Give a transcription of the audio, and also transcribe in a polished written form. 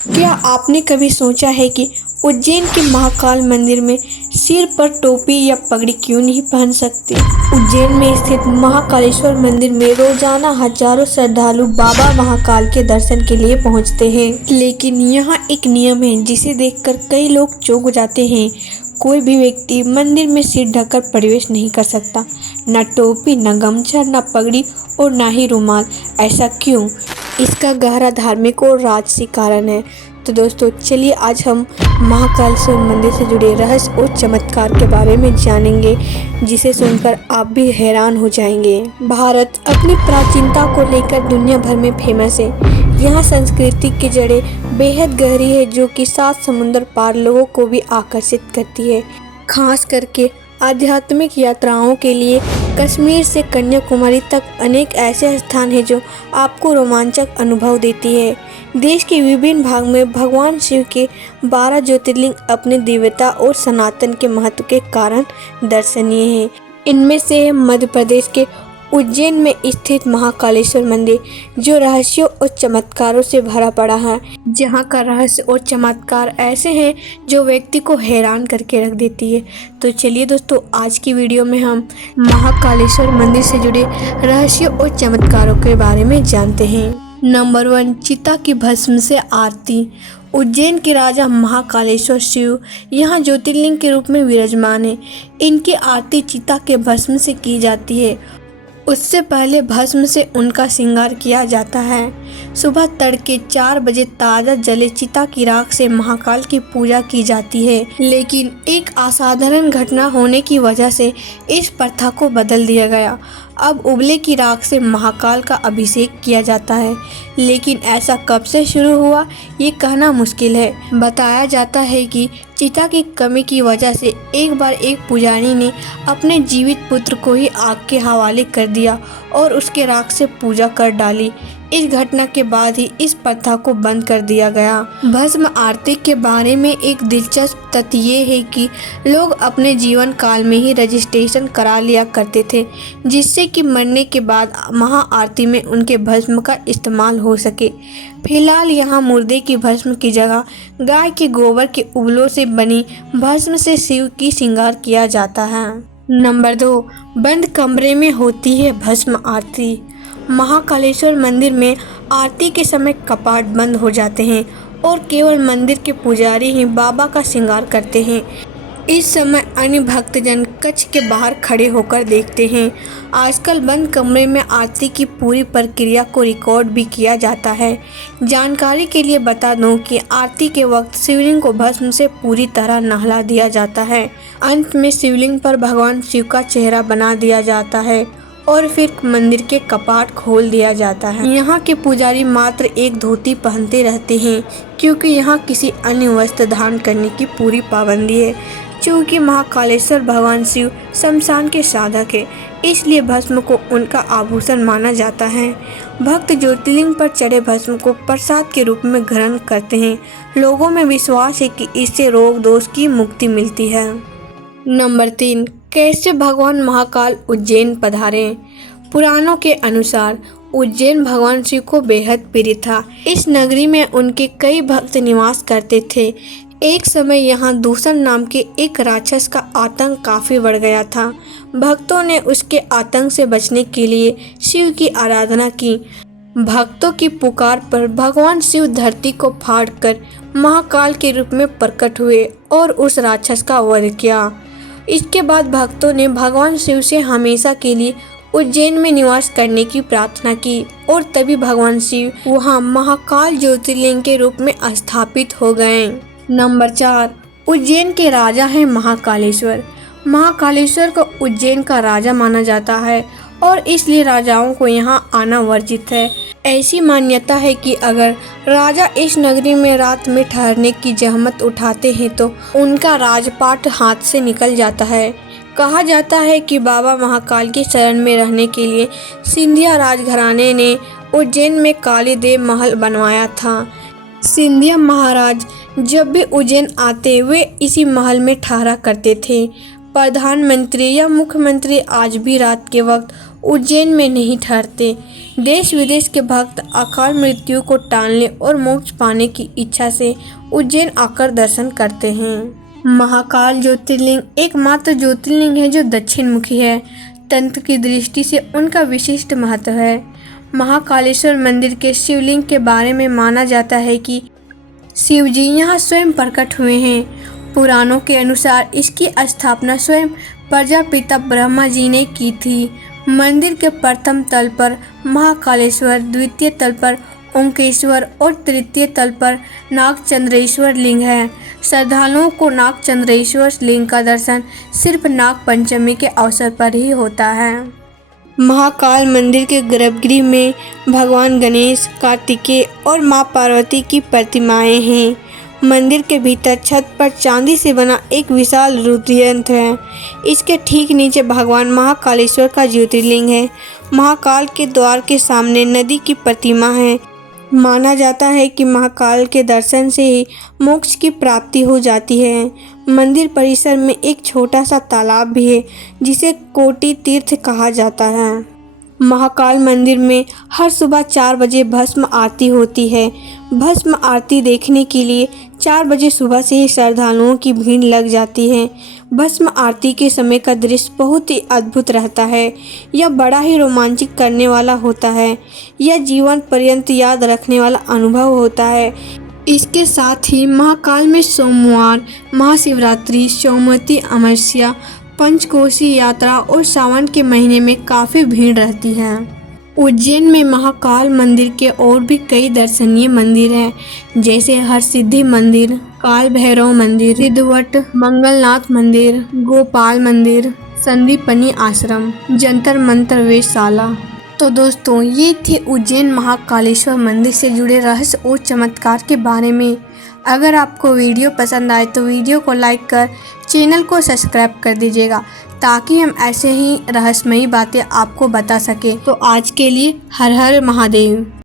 क्या आपने कभी सोचा है कि उज्जैन के महाकाल मंदिर में सिर पर टोपी या पगड़ी क्यों नहीं पहन सकते? उज्जैन में स्थित महाकालेश्वर मंदिर में रोजाना हजारों श्रद्धालु बाबा महाकाल के दर्शन के लिए पहुंचते हैं, लेकिन यहाँ एक नियम है जिसे देखकर कई लोग चौंक जाते हैं। कोई भी व्यक्ति मंदिर में सिर ढककर प्रवेश नहीं कर सकता। न टोपी, न गमछा, न पगड़ी और न ही रुमाल। ऐसा क्यों? इसका गहरा धार्मिक और राजसी कारण है। तो दोस्तों, चलिए आज हम महाकालेश्वर मंदिर से जुड़े रहस्य और चमत्कार के बारे में जानेंगे, जिसे सुनकर आप भी हैरान हो जाएंगे। भारत अपनी प्राचीनता को लेकर दुनिया भर में फेमस है। यहाँ संस्कृति की जड़ें बेहद गहरी है, जो कि 7 समुंदर पार लोगों को भी आकर्षित करती है। खास करके आध्यात्मिक यात्राओं के लिए कश्मीर से कन्याकुमारी तक अनेक ऐसे स्थान हैं जो आपको रोमांचक अनुभव देती है। देश के विभिन्न भाग में भगवान शिव के 12 ज्योतिर्लिंग अपने दिव्यता और सनातन के महत्व के कारण दर्शनीय हैं। इनमें से है मध्य प्रदेश के उज्जैन में स्थित महाकालेश्वर मंदिर, जो रहस्यों और चमत्कारों से भरा पड़ा है। जहाँ का रहस्य और चमत्कार ऐसे हैं जो व्यक्ति को हैरान करके रख देती है। तो चलिए दोस्तों, आज की वीडियो में हम महाकालेश्वर मंदिर से जुड़े रहस्यों और चमत्कारों के बारे में जानते हैं। नंबर 1, चिता की भस्म से आरती। उज्जैन के राजा महाकालेश्वर शिव यहाँ ज्योतिर्लिंग के रूप में विराजमान है। इनकी आरती चिता के भस्म से की जाती है। उससे पहले भस्म से उनका श्रृंगार किया जाता है। सुबह तड़के 4 बजे ताज़ा जले चिता की राख से महाकाल की पूजा की जाती है, लेकिन एक असाधारण घटना होने की वजह से इस प्रथा को बदल दिया गया। अब उबले की राख से महाकाल का अभिषेक किया जाता है, लेकिन ऐसा कब से शुरू हुआ ये कहना मुश्किल है। बताया जाता है कि चिता की कमी की वजह से एक बार एक पुजारी ने अपने जीवित पुत्र को ही आग के हवाले कर दिया और उसके राख से पूजा कर डाली। इस घटना के बाद ही इस प्रथा को बंद कर दिया गया। भस्म आरती के बारे में एक दिलचस्प तथ्य ये है कि लोग अपने जीवन काल में ही रजिस्ट्रेशन करा लिया करते थे, जिससे कि मरने के बाद महाआरती में उनके भस्म का इस्तेमाल हो सके। फिलहाल यहाँ मुर्दे की भस्म की जगह गाय के गोबर के उबलों से बनी भस्म से शिव की श्रृंगार किया जाता है। नंबर 2, बंद कमरे में होती है भस्म आरती। महाकालेश्वर मंदिर में आरती के समय कपाट बंद हो जाते हैं और केवल मंदिर के पुजारी ही बाबा का श्रृंगार करते हैं। इस समय अन्य भक्तजन कक्ष के बाहर खड़े होकर देखते हैं। आजकल बंद कमरे में आरती की पूरी प्रक्रिया को रिकॉर्ड भी किया जाता है। जानकारी के लिए बता दूं कि आरती के वक्त शिवलिंग को भस्म से पूरी तरह नहला दिया जाता है। अंत में शिवलिंग पर भगवान शिव का चेहरा बना दिया जाता है और फिर मंदिर के कपाट खोल दिया जाता है। यहाँ के पुजारी मात्र एक धोती पहनते रहते हैं, क्योंकि यहाँ किसी अन्य वस्त्र धारण करने की पूरी पाबंदी है। चूँकि महाकालेश्वर भगवान शिव शमशान के साधक है, इसलिए भस्म को उनका आभूषण माना जाता है। भक्त ज्योतिर्लिंग पर चढ़े भस्म को प्रसाद के रूप में ग्रहण करते हैं। लोगों में विश्वास है कि इससे रोग दोष की मुक्ति मिलती है। नंबर 3, कैसे भगवान महाकाल उज्जैन पधारे। पुराणों के अनुसार उज्जैन भगवान शिव को बेहद प्रिय था। इस नगरी में उनके कई भक्त निवास करते थे। एक समय यहाँ दूषण नाम के एक राक्षस का आतंक काफी बढ़ गया था। भक्तों ने उसके आतंक से बचने के लिए शिव की आराधना की। भक्तों की पुकार पर भगवान शिव धरती को फाड़कर महाकाल के रूप में प्रकट हुए और उस राक्षस का वध किया। इसके बाद भक्तों ने भगवान शिव से हमेशा के लिए उज्जैन में निवास करने की प्रार्थना की और तभी भगवान शिव वहां महाकाल ज्योतिर्लिंग के रूप में स्थापित हो गए। नंबर 4, उज्जैन के राजा है महाकालेश्वर। महाकालेश्वर को उज्जैन का राजा माना जाता है और इसलिए राजाओं को यहाँ आना वर्जित है। ऐसी मान्यता है कि अगर राजा इस नगरी में रात में ठहरने की जहमत उठाते हैं तो उनका राजपाट हाथ से निकल जाता है। कहा जाता है कि बाबा महाकाल की शरण में रहने के लिए सिंधिया राजघराने ने उज्जैन में कालीदेव महल बनवाया था। सिंधिया महाराज जब भी उज्जैन आते वे इसी महल में ठहरा करते थे। प्रधानमंत्री या मुख्यमंत्री आज भी रात के वक्त उज्जैन में नहीं ठहरते। देश विदेश के भक्त अकाल मृत्यु को टालने और मोक्ष पाने की इच्छा से उज्जैन आकर दर्शन करते हैं। महाकाल ज्योतिर्लिंग एकमात्र ज्योतिर्लिंग है जो दक्षिण मुखी है। तंत्र की दृष्टि से उनका विशिष्ट महत्व है। महाकालेश्वर मंदिर के शिवलिंग के बारे में माना जाता है कि शिव जी यहाँ स्वयं प्रकट हुए हैं। पुराणों के अनुसार इसकी स्थापना स्वयं प्रजापिता ब्रह्मा जी ने की थी। मंदिर के प्रथम तल पर महाकालेश्वर, द्वितीय तल पर ओंकेश्वर और तृतीय तल पर नागचंद्रेश्वर लिंग है। श्रद्धालुओं को नागचंद्रेश्वर लिंग का दर्शन सिर्फ नाग पंचमी के अवसर पर ही होता है। महाकाल मंदिर के गर्भगृह में भगवान गणेश, कार्तिकेय और मां पार्वती की प्रतिमाएं हैं। मंदिर के भीतर छत पर चांदी से बना एक विशाल रुद्रयंत्र है। इसके ठीक नीचे भगवान महाकालेश्वर का ज्योतिर्लिंग है। महाकाल के द्वार के सामने नदी की प्रतिमा है। माना जाता है कि महाकाल के दर्शन से ही मोक्ष की प्राप्ति हो जाती है। मंदिर परिसर में एक छोटा सा तालाब भी है जिसे कोटि तीर्थ कहा जाता है। महाकाल मंदिर में हर सुबह 4 बजे भस्म आरती होती है। भस्म आरती देखने के लिए 4 बजे सुबह से ही श्रद्धालुओं की भीड़ लग जाती है। भस्म आरती के समय का दृश्य बहुत ही अद्भुत रहता है। यह बड़ा ही रोमांचित करने वाला होता है। यह जीवन पर्यंत याद रखने वाला अनुभव होता है। इसके साथ ही महाकाल में सोमवार, महाशिवरात्रि, सोमवती अमावस्या, पंचकोशी यात्रा और सावन के महीने में काफ़ी भीड़ रहती है। उज्जैन में महाकाल मंदिर के और भी कई दर्शनीय मंदिर हैं, जैसे हरसिद्धि मंदिर, काल भैरव मंदिर, सिद्धवट, मंगलनाथ मंदिर, गोपाल मंदिर, संदीपनी आश्रम, जंतर मंतर वेधशाला। तो दोस्तों, ये थे उज्जैन महाकालेश्वर मंदिर से जुड़े रहस्य और चमत्कार के बारे में। अगर आपको वीडियो पसंद आए तो वीडियो को लाइक कर चैनल को सब्सक्राइब कर दीजिएगा, ताकि हम ऐसे ही रहस्यमयी बातें आपको बता सकें। तो आज के लिए हर हर महादेव।